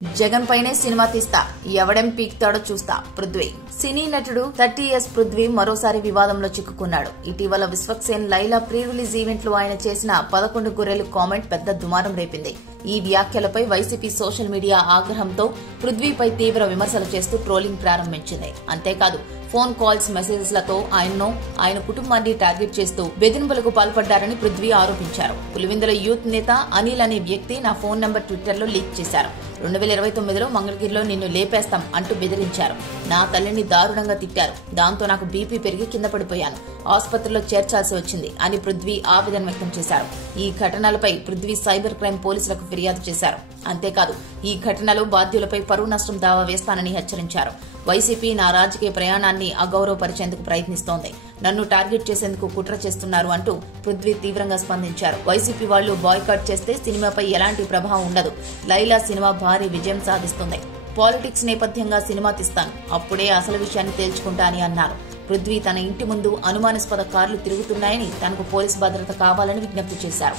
జగన్ పైనే సినిమా తీస్తా, ఎవడెం పీక్తాడో చూస్తా. పృథ్వీ. సినీ నటుడు 30 ఇయర్స్ పృథ్వీ మరోసారి వివాదంలో చిక్కుకున్నాడు. ఇటీవల Vishwaksen Laila pre release event లో ఆయన చేసిన 11 గొర్రెలు కామెంట్ పెద్ద దుమారం రేపింది. ఈ వ్యాఖ్యలపై వైసీపీ సోషల్ మీడియా ఆగ్రహంతో పృథ్వీపై తీవ్ర విమర్శలు చేస్తూ ట్రోలింగ్ ప్రారంభించింది. అంతేకాదు ఫోన్ కాల్స్, మెసేజ్లతో ఆయన్ను, ఆయన కుటుంబాన్ని టార్గెట్ చేస్తూ బెదిరింపులకు పాల్పడ్డారని పృథ్వీ ఆరోపించారు. పులివెందుల యూత్ నేత అనిల్ అనే వ్యక్తి నా ఫోన్ నంబర్ ట్విట్టర్లో లీక్ చేశారు. 2029లో మంగళగిరిలో నిన్ను లేపేస్తాం అంటూ బెదిరించారు. నా తల్లిని దారుణంగా తిట్టారు. దాంతో నాకు బీపీ పెరిగి కింద పడిపోయాను. ఆసుపత్రిలో చేర్చాల్సి వచ్చింది అని పృథ్వీ ఆవేదన వ్యక్తం చేశారు. ఈ ఘటనలపై పృథ్వీ సైబర్ క్రైమ్ పోలీసులకు ఫిర్యాదు చేశారు. అంతేకాదు ఈ ఘటనలో బాధ్యులపై పరువు నష్టం దావా వేస్తానని హెచ్చరించారు. వైసీపీ నా రాజకీయ ప్రయాణాన్ని అగౌరవపరిచేందుకు ప్రయత్నిస్తోంది. నన్ను టార్గెట్ చేసేందుకు కుట్ర చేస్తున్నారు అంటూ పృథ్వీ తీవ్రంగా స్పందించారు. వైసీపీ వాళ్లు బాయ్కాట్ చేస్తే సినిమాపై ఎలాంటి ప్రభావం ఉండదు. లైలా సినిమా భారీ విజయం సాధిస్తుంది. పాలిటిక్స్ నేపథ్యంగా సినిమా తీస్తాను, అప్పుడే అసలు విషయాన్ని తేల్చుకుంటా అని అన్నారు. పృథ్వీ తన ఇంటి ముందు అనుమానాస్పద కార్లు తిరుగుతున్నాయని, తనకు పోలీసు భద్రత కావాలని విజ్ఞప్తి చేశారు.